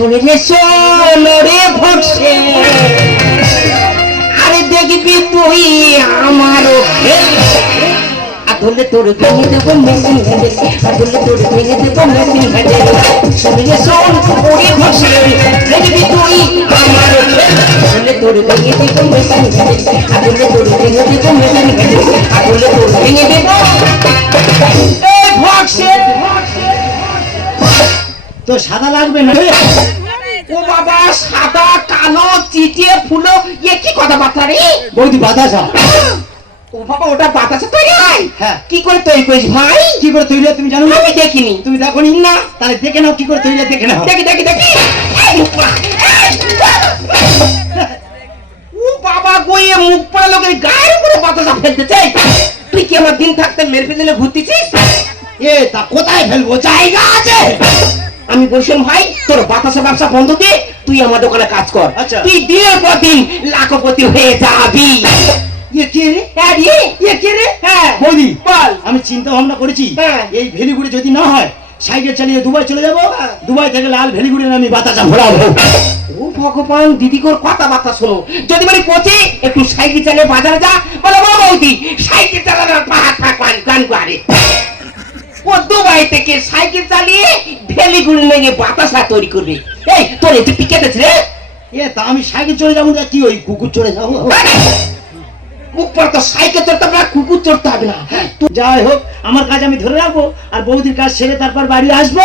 শুনলে চলরে ভরছে। আর দেখবি তুই আমার ধরলে তোর ভেঙে দেব, মেশিন হেঁটে আর ধরলে তোর ভেঙে দেবো, মেশিন হেঁটে শরীরে সোল পড়ে ঘষে দেখবি তুই আমার ধরলে তোর ভেঙে দেব, মেশিন হেঁটে আর ধরলে তোর তো সাদা লাগবে না? ও বাবা সাদা কালো চিটিয়ে ফুলো এ কি কথাবার্তা রে? বৌদি বাতাসা ও বাবা ওটা বাতাসে তৈরি হয়? হ্যাঁ। কি করে তৈরি করিস ভাই? কি করে তৈরি হয় তুমি জানো? না আমি দেখিনি। তুমি দেখো নি তাহলে দেখে নাও কি করে তৈরি দেখে নাও। দেখি দেখি দেখি! ও বাবা গইয়ে মুখ পড়া লোকের গায়ের উপরে বাতাসা ফেলতেছে তুই কি আমার দিন থাকতে মেরে ফেলে ঘুরতেছিস এ তা কোথায় ফেলব? জায়গা আছে। আমি বলছিলাম ভাই তোর বাতাসা ব্যবসা বন্ধ দিয়ে তুই আমার দোকানে কাজ কর। আচ্ছা। তুই দিনের পর দিন লাখপতি হয়ে যাবি। ইয়ে হ্যাঁ ইয়ে কে রে? হ্যাঁ। আমি চিন্তা ভাবনা করেছি হ্যাঁ। এই ভেলিগুড়ি যদি না হয় সাইকেল চালিয়ে দুবাই চলে যাব। দুবাই থেকে লাল ভেলিগুড়ি আমি বাতাসা ভরাবো ও ভগবান দিদিগোর কথাবার্তা শোনো। যদি বলি পচে একটু সাইকেল চালিয়ে বাজারে যা বলে বলো বৌদি সাইকেল চালানোর পাহাড় গান গান করে ও দুবাই থেকে সাইকেল চালিয়ে বাতাসা তৈরি করবে। এই তোর রে। এ তা আমি সাইকেল চড়ে যাব না কি ওই কুকুর চড়ে যাব? তো সাইকেল চড়তে হবে না কুকুর চড়তে হবে না। যাই হোক আমার কাজ আমি ধরে রাখব আর বৌদির কাজ সেরে তারপর বাড়ি আসব।